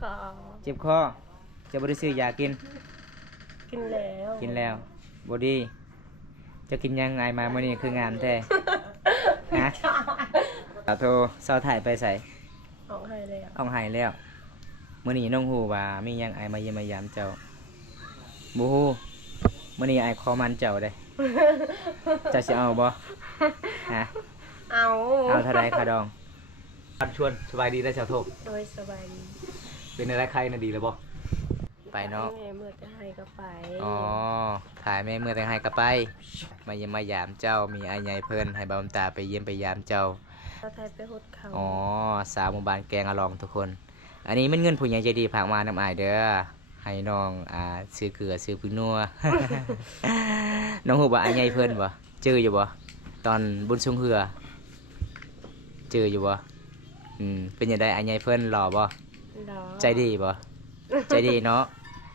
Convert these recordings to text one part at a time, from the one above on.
คอเจ็บคอจะบ่ได้ซื้อยากินกินแล้วบ่ดีจะกินยังไงมามื้อนี้คืองามแท้ฮะโทรเซาถ่ายไปใส่ออกให้เลยอ่ะออกให้แล้วมื้อนี้น้องฮู้ว่ามีหยังอายมาเยี่ยมมายามเจ้าบ่ฮู้มื้อนี้อายขอมันเจ้าได้เจ้าสิเอาบ่ฮะเอาเท่าใดคะดองชวนสบายดีได้เจ้าโทษโดยสบายดีเป็นอะไรใครน่ะดีแล้วบ่ไปเนาะแม่เมื่อจะให้ก็ไปอ๋อถ่ายแม่เมื่อแต่ให้ก็ไปมาเยี่ยมมายามเจ้ามีอายใหญ่เพิ่นให้บ่าวตาไปเยี่ยมไปยามเจ้าเราไทยไปหดเขาอ๋อสาวหมู่บ้านแกงอลองทุกคนอันนี้มันเงินผู้ใหญ่ใจดีฝากมานำอายเด้อให้น้องซื้อเกลือซื้อปุ๋ยนัว น้องฮู้บ่อายใหญ่เพิ่นบ่เจออยู่บ่ตอนบุญสูงเหือเจออยู่บ่เป็นจังได๋อายใหญ่เพิ่นหล่อบ่ใจดีบ่ใจดีเนาะ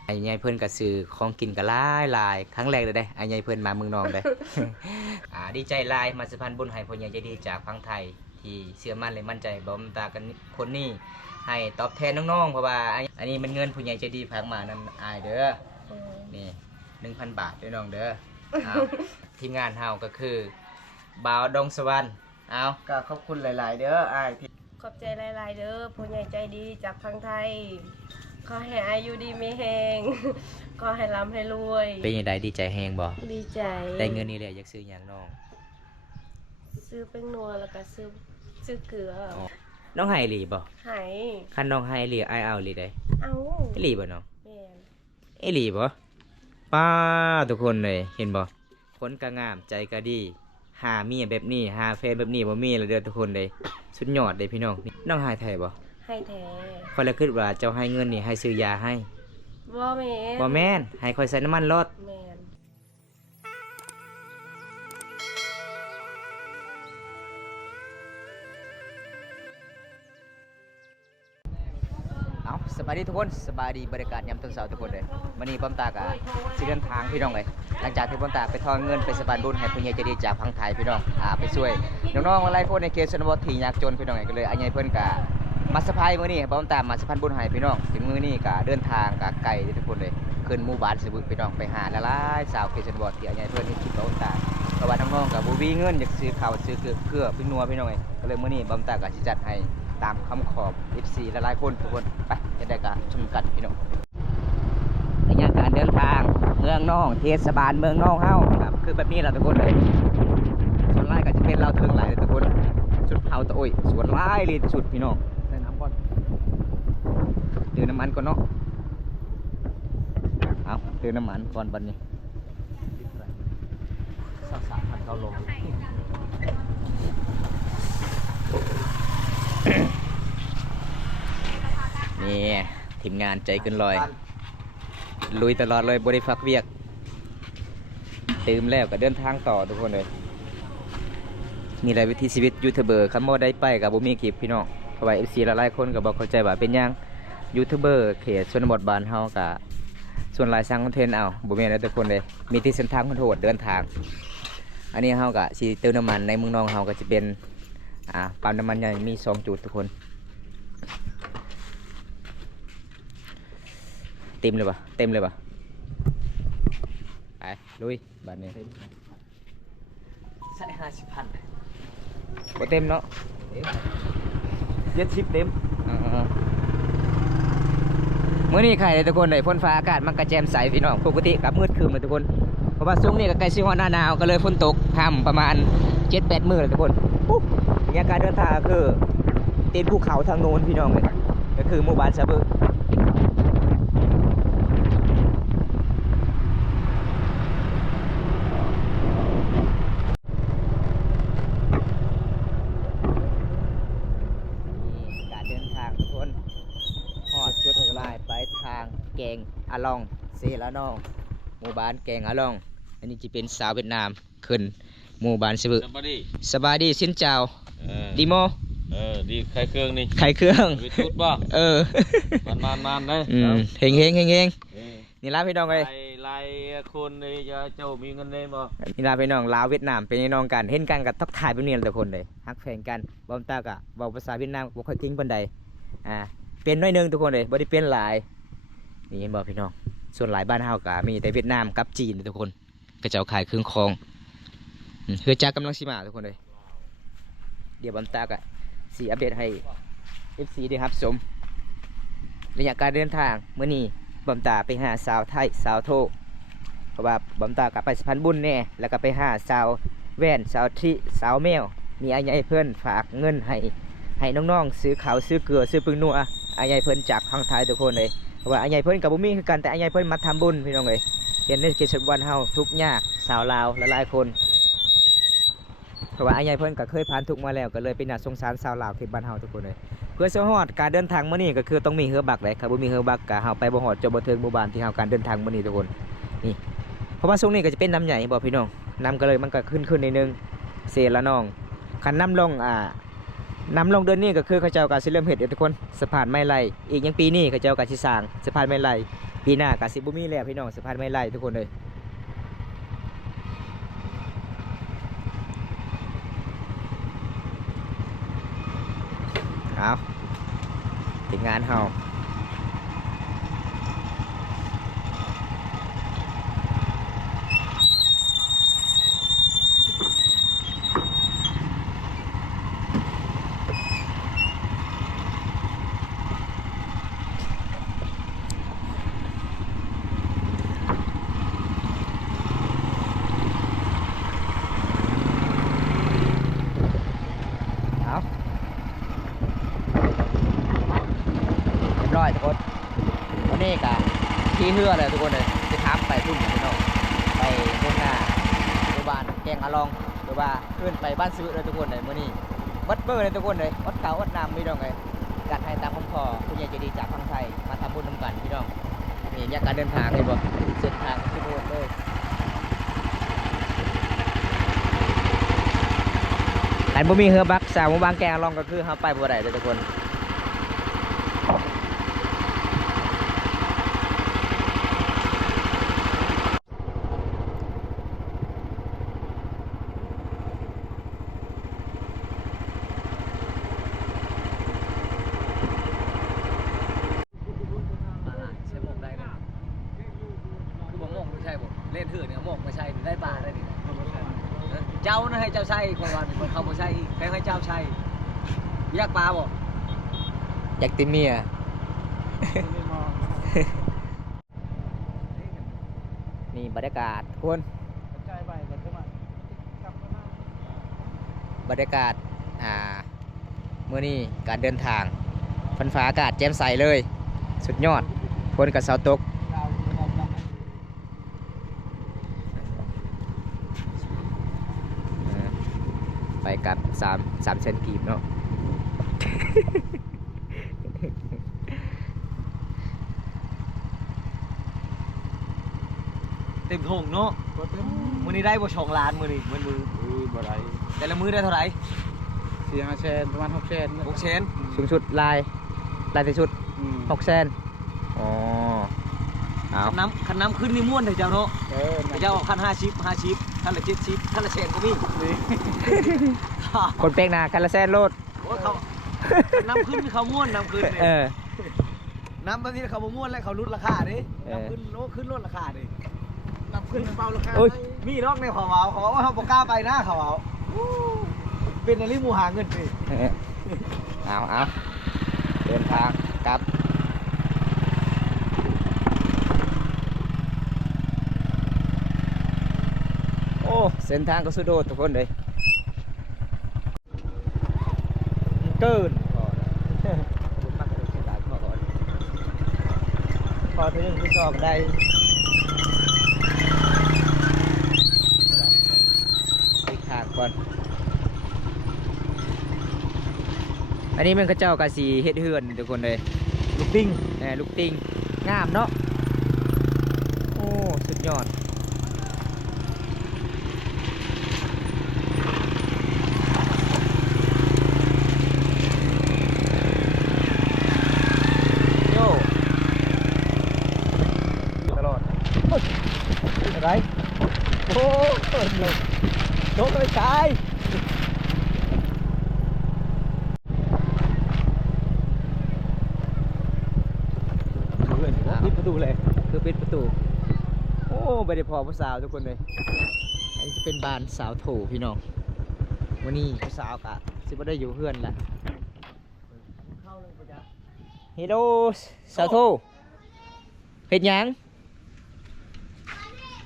อายใหญ่เพิ่นก็ซื้อของกินก็หลายครั้งแรกเลยได้อายใหญ่เพิ่นมาเมืองนองได้ ดีใจหลายมาสะพานบุญให้ผู้ใหญ่ใจดีจากฝั่งไทยที่เชื่อมั่นและมั่นใจบ่ตากันคนนี้ให้ตอบแทนน้องๆเพราะว่าอันนี้มันเงินผู้ใหญ่ใจดีฝากมานำอายเด้อนี่ 1,000 บาทด้วยน้องเด้อทีมงานเฮาก็คือบ่าวดงสวรรค์เอาก็ขอบคุณหลายๆเด้ออายที่ขอบใจหลายๆเด้อผู้ใหญ่ใจดีจากทางไทยขอให้อายุดีมีแฮงขอให้ร่ำให้รวยเป็นยังไงดีใจแฮงบ่ดีใจได้เงินนี่แหละอยากซื้อหยังน้องซื้อแป้งนัวแล้วก็ซื้อเกลือน้องให้อีหลีบ่ให้คันน้องให้อีหลีอายเอาอีหลีได้เอาอีหลีบ่น้องแม่นอีหลีบ่ป้าทุกคนเลยเห็นบ่คนก็งามใจก็ดีหาเมียแบบนี้หาแฟนแบบนี้บ่มีแล้วเด้อทุกคนเลยสุดยอดเลยพี่น้องน้องให้ไทยบ่ให้แท้ข้อยละคิดว่าเจ้าให้เงินนี่ให้ซื้อยาให้บ่แม่นให้ค่อยใส่น้ำมันรถแม่นเอาสบายดีทุกคนสบายดีบรรยากาศยามตอนเช้าทุกคนเลยวันนี้ป้อมตากะสิเดินทางพี่น้องเลยหลังจากที่ป้อมตาไปทอนเงินไปสะพานบุญให้ผู้ใหญ่ใจดีจากพังไทยพี่น้องไปช่วยน้องๆหลายคนในเขตชนบทที่ยากจนพี่น้องก็เลยอันใหญ่เพิ่นกะมาสะพายมื้อนี้ป้อมตามาสะพานบุญให้พี่น้องถึงมื้อนี้กะเดินทางกะไกลทุกคนเลยขึ้นหมู่บ้านสิบุพี่น้องไปหาหลายๆสาวเขตชนบทที่อันใหญ่เพิ่นนี่คิดป้อมตาเพราะว่าน้องๆกะบ่มีเงินอยากซื้อข้าวซื้อเกลือพี่นัวพี่น้องก็เลยมื้อนี้ป้อมตากะสิจัดให้ตามคำขอบ FC หลายๆคนทุกคนไปจะได้กะชมกันพี่น้องระยะการเดินทางเมืองน้องเทศบาลเมืองน้องเฮาครับคือแบบนี้แหละทุกคนเลยส่วนไล่ก็จะเป็นเราเทิงหลายเลยทุกคนชุดเผาตะโอยส่วนไล่เลยชุดพี่น้องใส่น้ำก่อนเติมน้ำมันก่อนเนาะเอาเติมน้ำมันก่อนบัดนี้สัก3,000เข้าลงนี่ทีมงานใจเกินลอยลุยตลอดเลยบริฟักเวียกตื่มแล้วก็เดินทางต่อทุกคนเลยมีหลายวิธีชีวิตยูทูบเบอร์คันโมได้ไปกับบุมีคลิปพี่น้องเพราะว่าFCหลายคนก็บอกเข้าใจว่าเป็นยังยูทูบเบอร์เขตชนบทบ้านเฮากับส่วนหลายสร้างคอนเทนต์เอาบุมีอะไรทุกคนเลยมีที่เส้นทางคนโหดเดินทางอันนี้เฮากับชีเติมน้ำมันในเมืองนองเฮาก็จะเป็นปั๊มน้ำมันใหญ่มี2 จุดทุกคนเต็มเลยปะไปลุยบ้านนี้ใส่50,000บ่เต็มเนาะ70เต็มมื้อนี้ใครทุกคนได้ฝนฟ้าอากาศมันก็แจ่มใสพี่น้องปกติกับมืดครึ้มเลยทุกคนเพราะว่าช่วงนี้ก็ใกล้สิฮอดหน้าหนาวก็เลยฝนตกค่ำประมาณ 7-8 มื้อเลยทุกคนบรรยากาศเดินทางก็คือตีนภูเขาทางโน้นพี่น้องเลยก็คือหมู่บ้านซะเบิ่แกงอาลองเซละน้องหมู่บ้านแกงอาลองอันนี้จะเป็นสาวเวียดนามขึ้นหมู่บ้านสิบึสบายดีสินเจ้าดีโมดีไข่เครื่องนี่ไข่เครื่องวิทุดบ่มันเลยเฮงนี่ลาพี่น้องเลยลายคนเลยเจ้ามีเงินเลยบ่นี่ลาพี่น้องลาวเวียดนามเป็นพี่น้องกันเห็นกันกับทักทายเป็นเนียนแต่คนเลยฮักแพงกันบอมตากะบอกภาษาเวียดนามบ่ค่อยทิ้งปานใด เป็นน้อยหนึงทุกคนเลยบ่ได้เป็นหลายนี่เห็นบ่พี่น้องส่วนหลายบ้านเฮาก็มีแต่เวียดนามกับจีนทุกคนก็จะเอาขายเครื่องคองเฮือจักกำลังสิมาทุกคนเลยเดี๋ยวบำตากะสิอัปเดตให้ FC ได้รับชมระยะการเดินทางมื้อนี้บำตาไปหาสาวไทยสาวโทเพราะว่าบำตากะไปสะพานบุญแน่แล้วก็ไปหาสาวแว่นสาวทิสาวแมวมีอาใหญ่เพิ่นฝากเงินให้น้องๆซื้อข้าวซื้อเกลือซื้อปึงนัวอาใหญ่เพิ่นจากพังไทยทุกคนเลยเพราะว่าอาใหญ่เพิ่นกับบุมีคือกันแต่อาใหญ่เพิ่นมาทำบุญพี่น้องเลยเห็นในเขตชนวันเฮาทุกยากสาวลาวหลายๆคนเพราะว่าอาใหญ่เพิ่นก็เคยผ่านทุกข์มาแล้วก็เลยเป็นน่าสงสารสาวลาวที่บ้านเฮาทุกคนเลยเพื่อสิฮอดการเดินทางมื้อนี้ก็คือต้องมีเรือบักเลยครับบ่มีเรือบักก็เฮาไปบ่ฮอดจนบ่ถึงหมู่บ้านที่เฮาการเดินทางมื้อนี้ทุกคนนี่เพราะว่าช่วงนี้ก็จะเป็นน้ำใหญ่บ่พี่น้องน้ำก็เลยมันก็ขึ้นนิดนึงเสียละน้องคันน้ำลงน้ำลงเดือนนี้ก็คือเขาเจ้าก็สิเริ่มเฮ็ดทุกคนสะพานไม้ไล่อีกยังปีนี้เขาเจ้าก็สิสร้างสะพานไม้ไล่ปีหน้าก็สิบ่มีแล้วพี่น้องสะพานไม้ไล่ทุกคนเลยเอาถึงงานเฮาร้อยทุกคนวันนี้ก็ขี่เรือเลยทุกคนเลยจะถามไปพุ่นพี่น้องไปเมืองหน้าหมู่บ้านแกงอะลองหรือว่าขึ้นไปบ้านซื้อเลยทุกคนเลยมื้อนี้วัดเบอร์เลยทุกคนเลยวัดเขาวัดน้ำพี่น้องเลยจัดให้ตามคำขอผู้ใหญ่ใจดีจากทางไทยมาทำบุญนำกันพี่น้องนี่อยากการเดินทางเลยบ่เส้นทางขึ้นโบสถ์เลยแต่บ่มีเรือบักสาวหมู่บ้านแกงอะลองก็คือเฮาไปบ่ได้เลยทุกคนเล่นถือเนี่ยโมกไม่ใช่ได้ปลาได้ดิเจ้านะให้เจ้าใช่คนวันคนเขาไม่ใช่แค่ให้เจ้าใช่อยากปลาบ่อยากติเมียนี่บรรยากาศคุณบรรยากาศเมื่อนี้การเดินทางฝนฟ้าอากาศแจ่มใสเลยสุดยอดคนกับเสาตกไปกับ3เซนกีบเนาะ เต็มทงเนาะมือนี้ได้บ่2 ล้านมือนี้มือบ่ได้แต่ละมือได้เท่าไหร่4-5 แสนประมาณ6 แสน6 แสนสูงสุดลายที่สุด6 แสนอ๋อคันน้ำขึ้นนี่ม่วนเลยเจ้าเนาะเจ้าคัน50คันละ70คันละแสนก็มีคนเป๊กนะคันละแสนโลดเขาน้ำขึ้นเขาม่วนน้ำขึ้นน้ำตอนนี้เขาบ่ม่วนแล้วเขาลดราคาดิน้ำขึ้นลดราคาดิน้ำขึ้นเบาราคามีนอกในเขาว่าเขาบ่กล้าไปนะเขาเอาเป็นอะไรหมู่หาเงินดิเอาเดินทางกลับโอ้เส้นทางก็สุดโดดทุกคนเลยเกินพอถึงที่สอบได้อีกทางก่อนอันนี้มันก็เจ้ากะสีเฮ็ดเฮือนทุกคนเลยลูกติ้งลูกติ้งงามเนาะโอ้สุดยอดอะไรโอ้เปิดลงโดนเลยตาย เลยปิดประตูเลย คือปิดประตูโอ้ไม่ได้พอผู้สาวทุกคนเลยอันนี้จะเป็นบ้านสาวโถพี่น้องวันนี้ผู้สาวกะสิบ่ได้อยู่เพื่อนละเฮลโลสาวโถเฮ็ดหยัง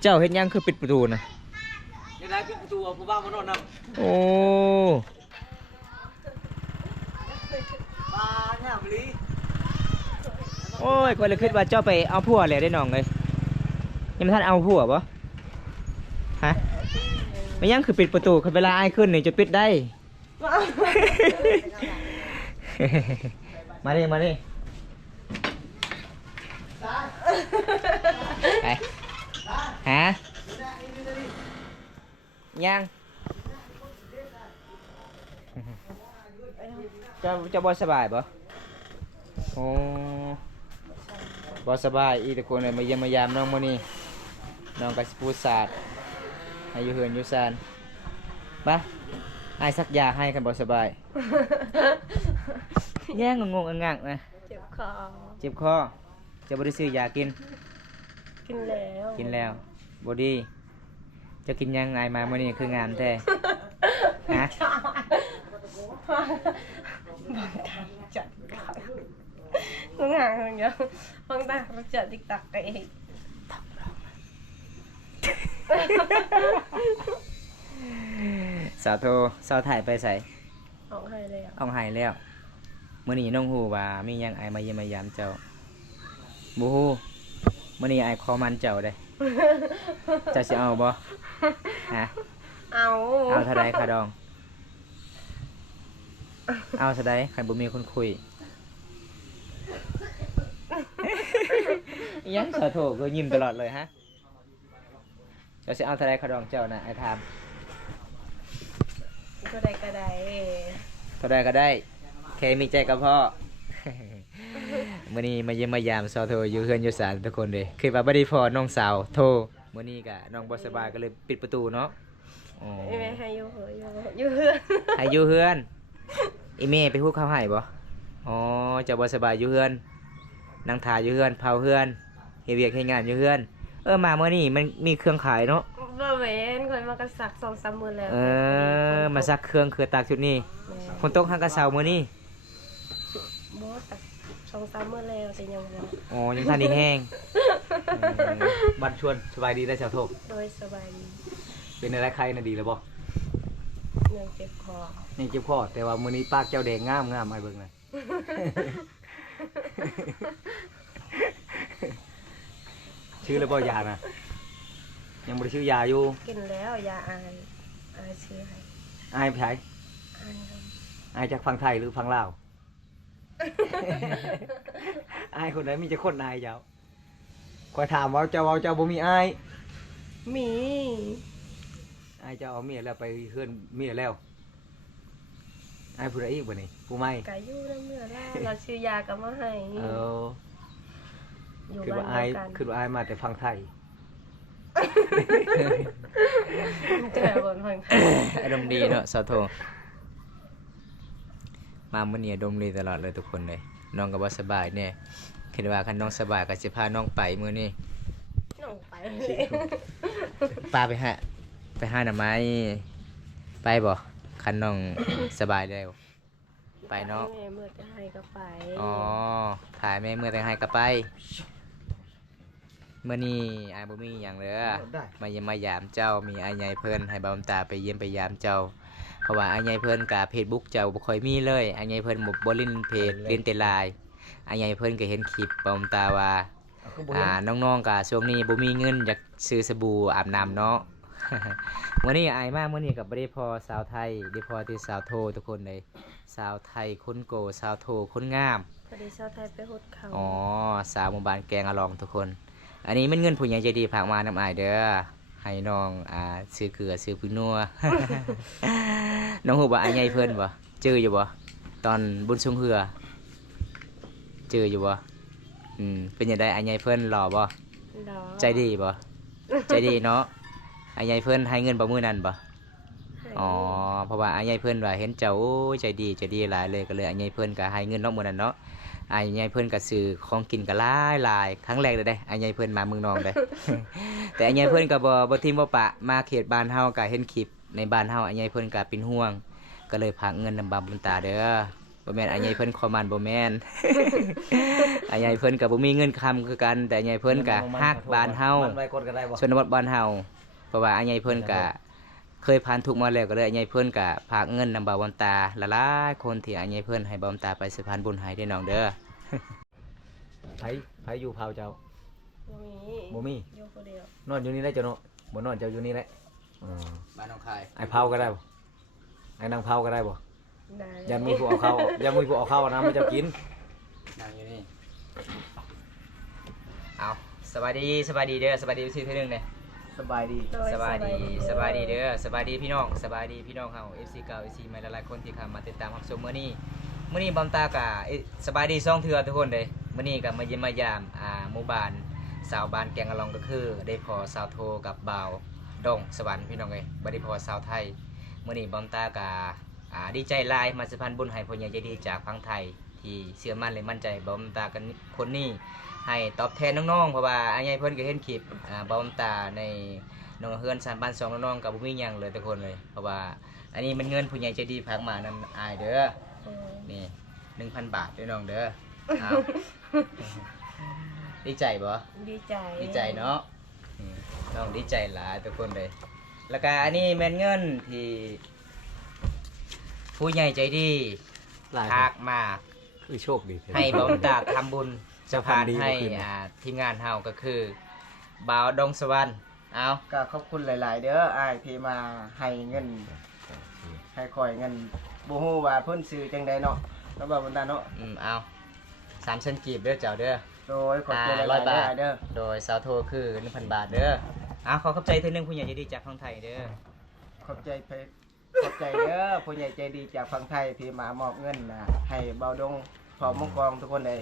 เจ้าเฮ็ดหยังคือปิดประตูนะ ยังไงปิดประตูผู้บ้านมานอนนำ โอ้ บ้านเนี่ยมลี โอ้ยก็เลยคิดว่าเจ้าไปเอาผัวเลยได้น้องเลยยังไม่ทันเอาผัวปะฮะไม่ยังคือปิดประตูเวลาไอ้ขึ้นนี่จะปิดได้ มาดิมาดิไปฮะยังจะบ่สบายปะโอ้บ่สบายอีตะโกนเลยมาเยี่ยมมายามน้องมื้อนี้น้องก็สิพูดศาสตร์ให้อยู่เฮือนอยู่ซานไปอ้ายซักยาให้กันบ่สบายแย่งงงๆงักๆนะ เจ็บคอ เจ็บคอจะบ่ได้ซื้อยากิน กินแล้ว กินแล้วบ่ดีจะกินยังไงมามื้อนี้คืองามแท้ฮะ บางทางจัดมึงห่างอย่างเงี้ยบางทางเราจัดติ๊กตักเอง สาวโทสาวถ่ายไปใส่ ออกให้เลยอ่ะ เอาหายแล้วมื้อนี้น้องฮู้ว่ามีหยังอายมาเยี่ยมมายามเจ้าบ่ฮู้มื้อนี้อายขอมันเจ้าได้ เจ้าสิเอาบ่ฮะ เอา เอาเท่าใดค่าดอง เอาเท่าใดคันบ่มีคนคุย อิหยังสาวโทก็ยิ้มตลอดเลยฮะเจ้าสิเอาเท่าใดค่าดองเจ้าน่ะไอ้ถาม ก็ได้ก็ได้ เท่าใดก็ได้แค่มีใจกับพ่อ มื้อนี้มาเยี่ยมมายามสาวโทอยู่เฮือนอยู่ศาลทุกคนเด้คือว่าบ่ได้พอน้องสาวโทมื้อนี้ก็น้องบ่สบายก็เลยปิดประตูเนาะอ๋อ ไม่ให้อยู่เหอะอยู่เฮือน ให้อยู่เฮือนอีแม่ไปฮู้ข้าวให้บ่อ๋อเจ้าบ่สบายอยู่เฮือนนั่งถ่ายอยู่เฮือนเผาเฮือนเฮ็ดเวียกเฮ็ดงานอยู่เฮือนมามื้อนี้มันมีเครื่องขายเนาะ บ่เว้นคนมากระสัก2-3 มื้อแล้ว มาซักเครื่องคือตากชุดนี้ฝนตกหักกระเซามื้อนี้ บ่ตัก2-3 มื้อแล้วแต่ยังบ่ อ๋อยังทันได้แห้ง บันชวนสบายดีได้ชาวโท โดยสบายดี เป็นอะไรใครน่ะดีแล้วบ่ เนื่องเจ็บคอ ยังเจ็บคอแต่ว่ามื้อนี้ปากเจ้าแดงงามไอ้เบิ่งน่ะ ชื่อเลยบ่ยาน่ะยังบ่ได้ชื่อยาอยู่ กินแล้วยาอายชื่อให้ อายไผ อายครับ อายจากฝั่งไทยหรือฝั่งลาว อายคนไหนมีจะคนอายเจ้าคอยถามว่าเจ้าบ่มีอาย มี อายเจ้าเอาเมียแล้วไปเฮือนเมียแล้วอายผู้ใดอีกบ่นี่ผู้ใหม่ กายู่น้ำเมื่อแล้วเราชื่อยาก็มาให้ เออ อยู่ คือ บ้า ว่าน อาย เดียวกัน คือว่าอายมาแต่ฝั่งไทย เจอบนฝั่งไทย อารมณ์ดีเนาะสาวโทมามื้อนี้อารมณ์ดีตลอดเลยทุกคนเลยน้องก็บ่สบายแน่คิดว่าคันน้องสบายก็สิพาน้องไปมื้อนี้ น้องไปเลย ปาไปหาหน่อไม้ไปบ่คันน้องสบายแล้วไปเนาะ แม่เมื่อจะให้ก็ไป อ๋อถ่ายแม่เมื่อแต่งให้ก็ไปเมื่อนี้อายบ่มีหยังเลยมาเยี่ยมมายามเจ้ามีอายใหญ่เพิ่นให้บ่าวตาไปเยี่ยมไปยามเจ้าเพราะว่าอายใหญ่เพิ่นกับเพจบุ๊กเจ้าบ่ค่อยมีเลยอายใหญ่เพิ่นบ่เล่นเพจเล่นแต่ไลน์อายใหญ่เพิ่นก็เห็นคลิปบ่าวตาว่าน้องๆก็ช่วงนี้บ่มีเงินอยากซื้อสบู่อาบน้ำเนาะ มื้อนี้อายมากมื้อนี้ก็บ่ได้พอสาวไทยได้พอที่สาวโททุกคนเลยสาวไทยคนโกสาวโทคนงาม พอดีชาวไทยไปหดเขา อ๋อสาวหมู่บ้านแกงอลองทุกคน อันนี้มันเงินผู้ใหญ่ใจดีฝากมานำอายเด้อให้น้องซื้อเกลือซื้อปุ๋ยนัว น้องฮู้บ่อายใหญ่เพิ่นบ่เจออยู่บ่ตอนบุญสงเหือเจออยู่บ่เป็นจังได๋อายใหญ่เพิ่นหล่อบ่ ดอ ใจดีบ่ ใจดีเนาะอายใหญ่เพิ่นให้เงินบ่มื้อนั้นบ่ ให้ อ๋อเพราะว่าอายใหญ่เพิ่นว่าเห็นเจ้าโอ้ยใจดีหลายเลยก็เลยอายใหญ่เพิ่นก็ให้เงินเนาะมื้อนั้นเนาะ อายใหญ่เพิ่นก็ซื้อของกินก็หลายครั้งแรกเลยเด้อายใหญ่เพิ่นมาเมืองนองเด้ แต่อายใหญ่เพิ่นก็บ่ทิมบ่ปะมาเขตบ้านเฮาก็เห็นคลิปในบ้านเฮาอายใหญ่เพิ่นก็เป็นห่วงก็เลยพากเงินนำบำบุญตาเด้อบ่แม่นอายใหญ่เพิ่นขอมันบ่แม่น อายใหญ่เพิ่นก็บ่มีเงินคำคือกันแต่อายใหญ่เพิ่นก็ฮักบ้านเฮา มันไว้กดก็ได้บ่ ชนบทบ้านเฮาเพราะว่าอายใหญ่เพิ่นก็เคยผ่านทุกข์มาแล้วก็เลยอายใหญ่เพิ่นก็พากเงินนำบ่าวบนตาหลายๆคนที่อายใหญ่เพิ่นให้บ่าวบนตาไปสะพานบุญให้เด้อน้องเด้อ ไผอยู่เผาเจ้า บ่มี บ่มี อยู่คนเดียวน อนอยู่นี่ได้เจ้าเนาะบ่นอนเจ้าอยู่นี่แหละบ้านน้องคาย ไอ้เผาก็ได้บ่ไอ้นางเผาก็ได้บ่ ได้ ยันมีผู้เอาเข้ายันมีผู้เอาเข้าน้ำมันจะกิน นั่งอยู่นี่เอาสวัสดีเด้อสวัสดีพี่ทีนึงเด้ สบายดี โดย สบายดีเด้อสบายดีพี่น้องสบายดีพี่น้องเฮา FC เก่า FC ใหม่หลายๆคนที่เข้ามาติดตามรับชมมื้อนี้บ่าวตากะสบายดี2เทื่อทุกคนเด้มื้อนี้ก็มาเยี่ยมมายามหมู่บ้านสาวบ้านแกงอะลองก็คือได้พอสาวโทกับบ่าวดงสวรรค์พี่น้องเอ้ยบ่ได้พอสาวไทยมื้อนี้บ่าวตากะดีใจหลายมาสะพานบุญให้พ่อใหญ่ใจดีจากฝั่งไทยที่เชื่อมั่นและมั่นใจบ่าวตากันคนนี้ให้ตอบแทนน้องๆเพราะว่าอันใหญ่เพิ่นก็เห็นคลิปบ่าวตาในน้องเฮือนสานบ้าน2น้องๆก็บ่มีหยังเลยทุกคนเลยเพราะว่าอันนี้มันเงินผู้ใหญ่ใจดีฝากมานำอายเด้อ นี่ 1,000 บาทด้วยน้องเด้อเอา ดีใจบ่ ดีใจ ดีใจเนาะน้องดีใจหลายทุกคนเลย แล้วก็อันนี้แม่นเงินที่ผู้ใหญ่ใจดี หลาย ฝากมา คือโชคดี ให้บ่าวตาทำบุญสะพานให้ จะทำดีกว่าคืน ทีมงานเฮาก็คือบ่าวดงสวรรค์เอา ก็ขอบคุณหลาย ๆ เด้ออ้ายที่มาให้เงินให้คอยเงินบ่ฮู้ว่าเพิ่นซื้อจังใดเนาะแล้วบ่าบนตาเนาะ เอา3เส้นกีบเด้อเจ้าเด้อ โดยขอบใจหลายๆเด้ออ้ายเด้อ โดยสาวโทรคือ 1,000 บาทเด้อขอขอบใจเทื่อนึงผู้ใหญ่ใจดีจากฝั่งไทยเด้อ ขอบใจเด้อผู้ใหญ่ใจดีจากฝั่งไทยที่มามอบเงินนะให้เบาดงพร้อมมุกกองทุกคนเลย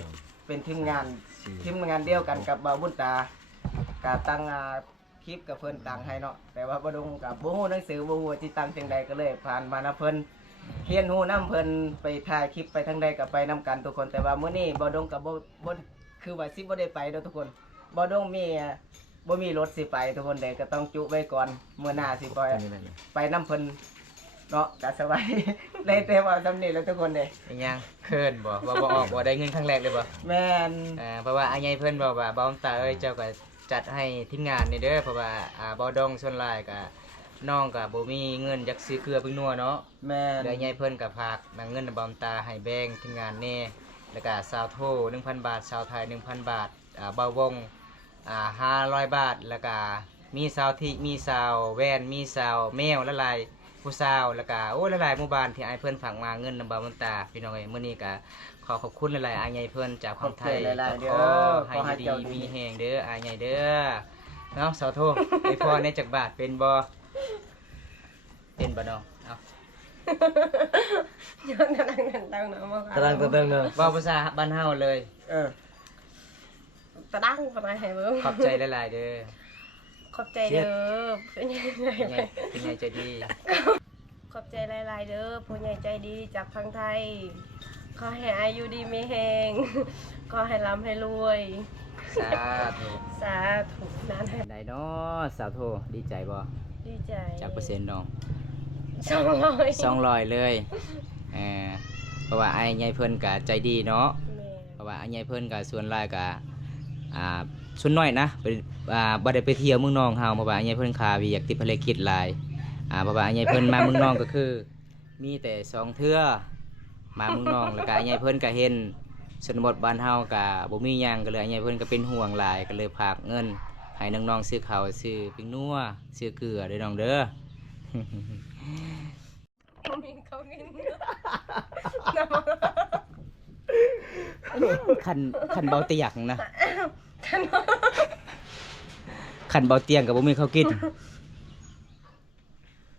เป็นทีมงานเดียวกันกับเบาบุญตากะตั้งคลิปกับเพิ่นตั้งให้เนาะแต่ว่าบ่ดงกับบ่ฮู้หนังสือบ่ฮู้ว่าสิตั้งจังใดก็เลยผ่านมานะเพิ่นเรียนฮู้นํเพิ่นไปถ่ายคลิปไปทางใดก็ไปนํกันทุกคนแต่ว่ามื้อนี้บ่ดงกับบ่คือว่าสิบ่ได้ไปเด้อทุกคนบ่ดงบ่มีรถสิไปทุกคนเด้ก็ต้องจุไว้ก่อนมื้อหน้าสิไปนํเพิ่นเนาะก็สบาย เลยแต่ว่าซำนี้แล้วทุกคนเด้ เป็นยังเคินบ่ว่าบ่ออกบ่ได้เงินครั้งแรกเลยบ่ แม่น เพราะว่าอันใหญ่เพิ่นบอกว่าบ่าวตาเอ้ยเจ้าก็จัดให้ทีมงานนี่เด้อเพราะว่าบ่าวดงส่วนหลายก็น้องก็บ่มีเงินจักซื้อเกลือเพิ่งนัวเนาะ แม่น เดี๋ยวอันใหญ่เพิ่นก็ฝากนำเงินบ่าวตาให้แบ่งทีมงานแน่แล้วก็สาวโท 1,000 บาทสาวไทย 1,000 บาทบ่าววง500 บาทแล้วก็มีสาวที่มีสาวแว่นมีสาวแมวละลายผู้สาวแล้วก็โอ้หลายๆหมู่บ้านที่อ้ายเพิ่นฝากมาเงินนำบ่าวตาพี่น้องเอ้ยมื้อนี้ก็ขอขอบคุณหลายๆอ้ายใหญ่เพิ่นจากฝั่งไทย ขอบใจหลายๆเด้อ ให้ ขอให้ ดี เจ้าดี มีแหงเด้ออ้ายใหญ่เด้อเนาะสาวโทไอ้พ่อในจักบาทเป็นบ่เป็นบ่เนาะเอา ย้อนกำลังกันตั้งนะมา ตารางเติงเนาะ เว้าภาษาบ้านเฮาเลย ตะดังปานให้เบิ่ง ขอบใจหลายๆเด้อ ขอบใจเด้อเป็นยังไง เป็นไงใจดี ขอบใจหลาย ๆ เด้อผู้ใหญ่ใจดีจากฝั่งไทย ขอให้อายุดีมีแฮง ขอให้ร่ำให้รวย สาธุ สาธุนั้นให้ ได้เนาะสาวโทดีใจบ่ ดีใจ จากเปอร์เซ็นต์น้อง 200 200เลยเพราะว่าอ้ายใหญ่เพิ่นก็ใจดีเนาะ แม่ เพราะว่าอันใหญ่เพิ่นก็ส่วนหลายก็ส่วนน้อยนะเป็นบ่ได้ไปเที่ยวเมืองนองเฮาเพราะว่าอันใหญ่เพิ่นคาเวียกติดภารกิจหลายเพราะว่าอันใหญ่เพิ่นมาเมืองนองก็คือ มีแต่2เทื่อมาเมืองนองแล้วก็อันใหญ่เพิ่นก็เห็นชนบทบ้านเฮาก็บ่มีหยังก็เลยอันใหญ่เพิ่นก็เป็นห่วงหลายก็เลยฝากเงินให้น้องๆซื้อข้าวซื้อปิ้งนัวซื้อเกลือเด้อน้องเด้อ มีเขากิน คันเบาเตียงนะคันเบาเตียงกับบ่มีข้าวกิน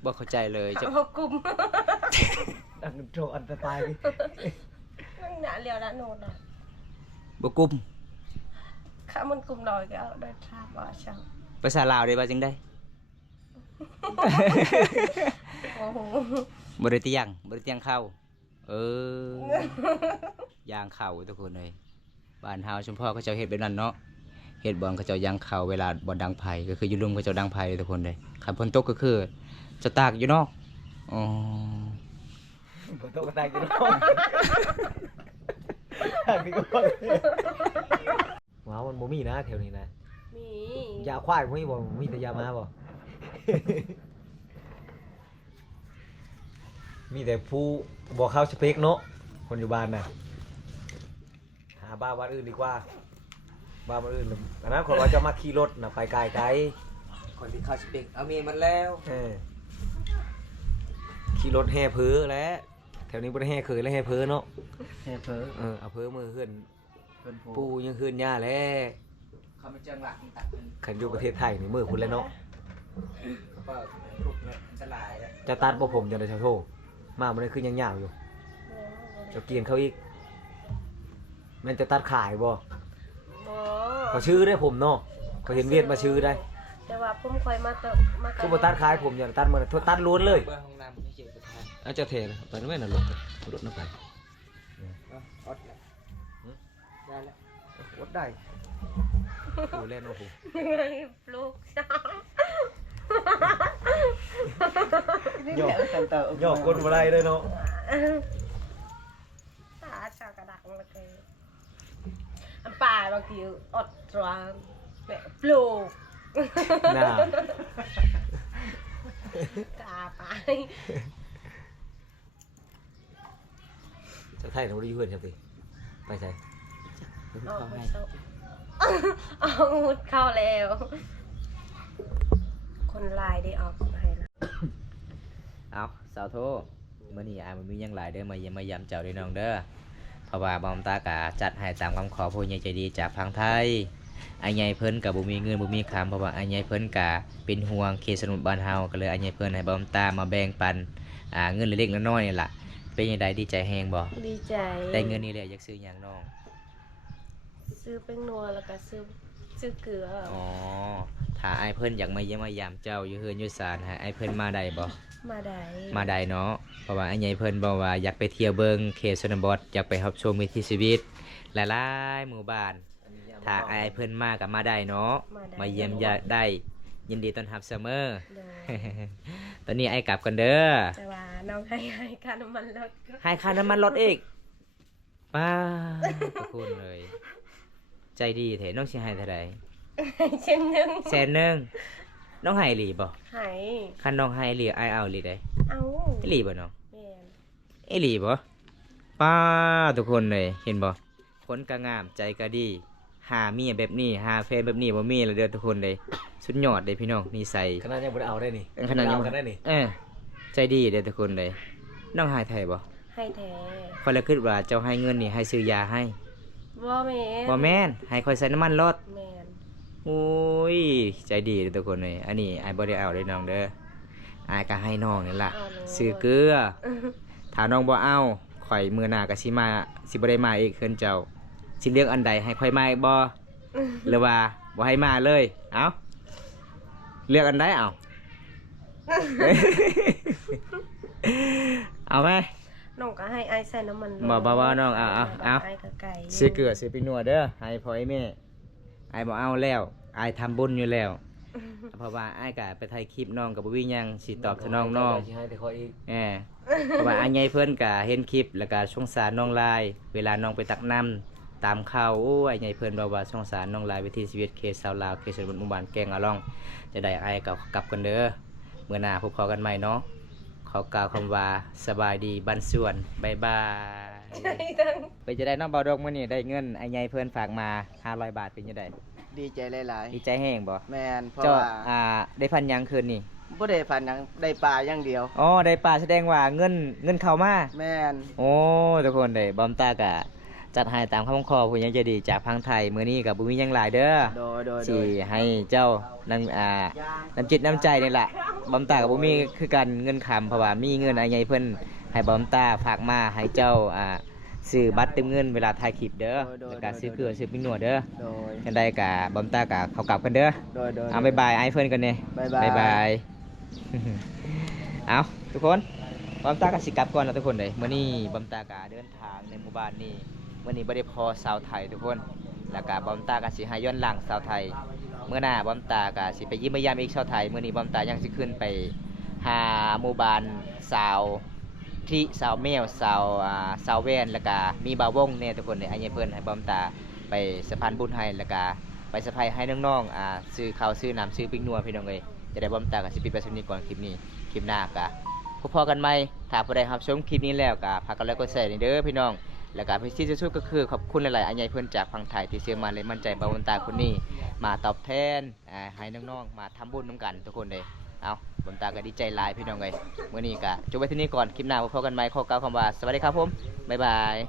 บ่เข้าใจเลยจะ เอากลุ่ม ดังโจอันตราย นั่งหน้าเรียวด้านโน้นน่ะ บ่กุม ข้ามันกลุ่มดอยก็เอาได้ทราบว่าช่าง ภาษาลาวได้ว่าจังได๋ โอ้โห บ่ได้เตียงเข้าย่างเข้าทุกคนเลย บ้านเฮาชุมพ่อเขาเจ้าเฮ็ดแบบนั้นเนาะเฮ็ดบ่อนเขาเจ้ายังเข้าเวลาบ่อนดังไผก็คืออยู่รุมเขาเจ้าดังไผทุกคนเลยคันฝนตกก็คือจะตากอยู่นอกอ๋อ ฝนตกก็ตายกินน้องทางนี้ก็ว้าวมันบ่มีนะแถวนี้นะ มี ยาควายบ่มีบ่มีแต่ยาม้าบ่ มีแต่ผู้บ่เข้าสเปคเนาะคนอยู่บ้านน่ะหาบ้านวัดอื่นดีกว่าบ้านวัดอื่นอันนั้นคนว่าจะมาขี่รถน่ะไปไกล คนที่เข้าสเปกเอาเมียมันแล้ว ขี่รถแห่เพ้อแล้วแถวนี้บ่ได้แห่เคยแล้วแห่เพ้อเนาะ เฮ้เพ้อ เอาเพ้อมือขึ้น เพิ่นผู้ ปูยังขึ้นย่าแล้ว เขามาเจิงหลักตัดเป็น คันอยู่ประเทศไทยนี่มือคุณแล้วเนาะ เขาก็ลูกเนี่ยอันตรายแล้ว จะตัดบ่ผมจะได้ชาวโทมาบ่ได้ขึ้นยังยาวอยู่จะเกียนเขาอีกแม่นจะตัดขายบ่ บ่ เขาชื่อได้ผมเนาะเขาเห็นเวียดมาชื่อได้ แต่ว่าผมคอยมาตมา คือบ่ตัดขายผมอย่าตัดมันตัดล้วนเลย เบอร์ห้องน้ำไม่เกี่ยวกับทาง อาจจะเทนะไปนั่นแม่น่ะรถน่ะไป อดแล้วได้แล้ว อดได้โอ้เล่นโอ้โห ปลูก นี่แหละตั้งแต่ ยอกคนบ่ได้เลยเนาะ ตาชากระดักมาเกยอันป่าบางทีอดรางแบบปลูก น่าก าไป จะไทยน่ะบ่ได้อยู่เฮือนจังซี่ไปใส่ เอาไปเข้าเอามุดเข้าแล้ว คนลายได้ออกให้นะ เอาสาวโทมื้อนี้มันมีหยังหลายเด้อมาเยี่ยมมายามเจ้าเด้อน้องเด้อเพราะว่าบอมตากะจัดให้ตามคำขอผู้ใหญ่ใจดีจากทางไทยไอ้ใหญ่เพิ่นก็บ่มีเงินบ่มีคำเพราะว่าไอ้ใหญ่เพิ่นก็เป็นห่วงเขตสนุนบ้านเฮาก็เลยไอ้ใหญ่เพิ่นให้บอมตามาแบ่งปันเงินเล็กๆน้อยๆนี่ล่ะเป็นจังไดดีใจแฮงบ่ ดีใจ ได้เงินนี่แหละอยากซื้อหยังน้อง ซื้อแป้งนัวแล้วก็ซื้อเกลือ อ๋อถ้าไอ้เพิ่นอยากมาเยี่ยมมายามเจ้าอยู่เฮือนอยู่ศาลให้ไอ้เพิ่นมาได้บ่ มาได้ มาได้เนาะเพราะว่าไอ้ใหญ่เพิ่นบอกว่าอยากไปเที่ยวเบิ่งเขตชนบทอยากไปรับชมวิถีชีวิตหลายๆหมู่บ้านถ้าไอ้เพิ่นมาก็มาได้เนาะมาเยี่ยมญาติได้ยินดีต้อนรับเสมอ เลย ตอนนี้ไอ้กลับกันเด้อ แต่ว่าน้องให้ค่าน้ำมันรถก็ ให้ค่าน้ำมันรถอีกป้าขอบคุณเลย ใจดีแท้น้องสิให้เท่าใด ให้เช่นหนึง แสนหนึงน้องให้อีหลีบ่ ให้ คันน้องให้อีหลีไอ้เอาอีหลีได้ เอา อีหลีบ่น้อง แม่น อีหลีบ่ป้าทุกคนเลยเห็นบ่คนก็งามใจก็ดีหาเมียแบบนี้หาแฟนแบบนี้บ่มีเลยเด้อทุกคนเลยสุดยอดเลยพี่น้องนิสัย ขนาดยังบ่ได้เอาได้นี่ ขนาดยัง เอากันได้นี่ ใจดีเด้อทุกคนเลยน้องหายไทยบ่ ให้แท้ คอยเลยคิดว่าเจ้าให้เงินนี่ให้ซื้อยาให้ บ่แม่น บ่แม่นให้คอยใส่น้ำมันรถ แม่น โอ้ยใจดีเด้อทุกคนเลยอันนี้อ้ายบ่ได้เอาเลยน้องเด้ออ้ายก็ให้น้องนี่ล่ะซื้อเกลือถ้าน้องบ่เอาข่อยมื้อหน้าก็สิบ่ได้มาอีกเพิ่นเจ้าสิเลือกอันใดให้ข่อยมาอีกบ่หรือว่าบ่ให้มาเลยเอ้าเลือกอันใดเอา เอาไหม น้องก็ให้ไอายใส่น้ำมันรถ บ่น้องเอา ไอ้ก็ไก่ ซื้อเกลือซื้อไปนัวเด้อให้พ่อให้แม่ไอ้บ่เอาแล้วไอ้ทำบุญอยู่แล้ว เพราะว่าไอ้ก็ไปถ่ายคลิปน้องกับบ่มีหยังสิตอบสนองน้อง สิให้แต่ขออีก เพราะว่าไอ้ใหญ่เพิ่นก็เห็นคลิปแล้วก็สงสารน้องลาย เวลาน้องไปตักน้ำตามข่าวโอ้ไอ้ใหญ่เพิ่นบอกว่าสงสารน้องลายวิถีชีวิตเคสชาวลาวเคสชนบทหมู่บ้านแกงอะล่อง จะได้ไอ้ก็กลับกันเด้อมื้อหน้าพบพอกันใหม่เนาะขอกล่าวคำว่าสบายดีบันส่วนบ๊ายบาย ไปจะได้น้องเบาดงมื้อนี้ได้เงินไอ้ใหญ่เพิ่นฝากมา500 บาทเป็นจังได๋ ดีใจหลาย ดีใจแห้งบ่ ๆแม่นเพราะ เจ้า ว่า ได้พันหยังคืนนี่ บ่ได้พันหยังได้ปลาอย่างเดียว อ๋อได้ปลาแสดงว่าเงินเข้ามา แม่น โอ้ทุกคนได้บอมตากะจัดให้ตามคำขอผู้ใหญ่ใจดีจากพังไทยมื้อนี้ก็บ่มีหยังหลายเด้อ โดย สิให้เจ้าน้ำจิตน้ำใจนี่ล่ะบอมตาก็บ่มีคือกันเงินคำเพราะว่ามีเงินไอ้ใหญ่เพิ่นให้บอมตาฝากมาให้เจ้าซื้อบัตรเติมเงินเวลาถ่ายคลิปเด้อแล้วก็ซื้อเกลือซื้อปิ้งนัวเด้อ โดย จังได๋ก็บอมตาก็เขากลับกันเด้อ โดย เอาบ๊ายบายไอ้เพิ่นกันนี่ บ๊ายบาย เอาทุกคนบอมตาก็สิกลับก่อนแล้วทุกคนเลยมื้อนี้บอมตาก็เดินทางในหมู่บ้านนี้ มื้อนี้บ่ได้พอสาวไทยทุกคนแล้วก็บอมตาก็สิให้ย้อนหลังสาวไทยมื้อหน้าบอมตาก็สิไปเยี่ยมยามอีกชาวไทยมื้อนี้บอมตายังสิขึ้นไปหาหมู่บ้านสาวที่สาวแมวสาวแว่นแล้วก็มีบ่าววงแน่ทุกคนเนี่ยอันนี้เพิ่นให้บอมตาไปสะพานบุญให้แล้วก็ไปสะพายให้น้องๆซื้อข้าวซื้อน้ำซื้อปิ้งนัวพี่น้องเอ้ยจะได้บอมตาก็สิปิดไปซุนี้ก่อนคลิปนี้คลิปหน้าก็พบกันใหม่ถ้าผู้ใดรับชมคลิปนี้แล้วก็ฝากกดไลค์กดแชร์เด้อพี่น้องแล้วก็ที่สุดก็คือขอบคุณหลายๆอันใหญ่เพิ่นจากฝั่งไทยที่เชื่อมั่นและมั่นใจบอมตาคนนี้มาตอบแทนให้น้องๆมาทำบุญนํกันทุกคนเลยเอาบอมตาก็ดีใจหลายพี่น้องเอ้ยมื้อนี้ก็จบไว้ที่นี่ก่อนคลิปหน้าพบกันใหม่ขอกล่าวคำว่าสวัสดีครับผมบ๊ายบาย